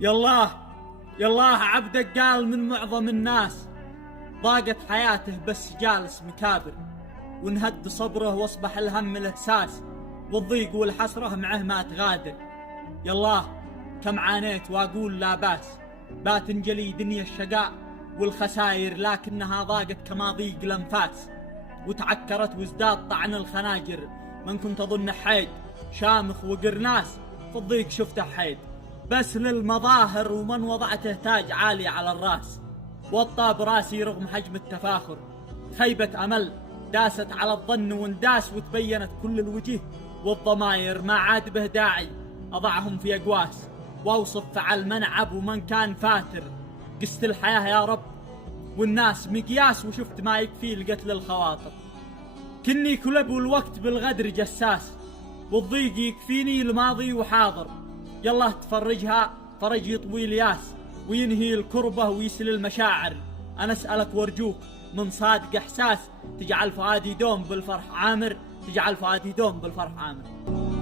يالله يالله عبدك قال من معظم الناس ضاقت حياته بس جالس مكابر، وانهد صبره واصبح الهم الاحساس، والضيق والحسرة معه ما تغادر. يالله كم عانيت واقول لا باس، باتنجلي دنيا الشقاء والخساير، لكنها ضاقت كما ضيق الانفاس، وتعكرت وازداد طعن الخناجر. من كنت اظن حيد شامخ وقرناس، في الضيق شفته حيد بس للمظاهر، ومن وضعته تاج عالي على الراس. وطى براسي رغم حجم التفاخر، خيبة أمل داست على الظن وانداس، وتبينت كل الوجه والضماير، ما عاد به داعي أضعهم في أقواس، وأوصف فعل من عب ومن كان فاتر. قست الحياة يا رب والناس مقياس، وشفت ما يكفي لقتل الخواطر. كني كلب والوقت بالغدر جساس، والضيق يكفيني الماضي وحاضر. يالله تفرجها فرج يطوي الياس، وينهي الكربة ويسل المشاعر. أنا أسألك وارجوك من صادق إحساس، تجعل فؤادي دوم بالفرح عامر، تجعل فؤادي دوم بالفرح عامر.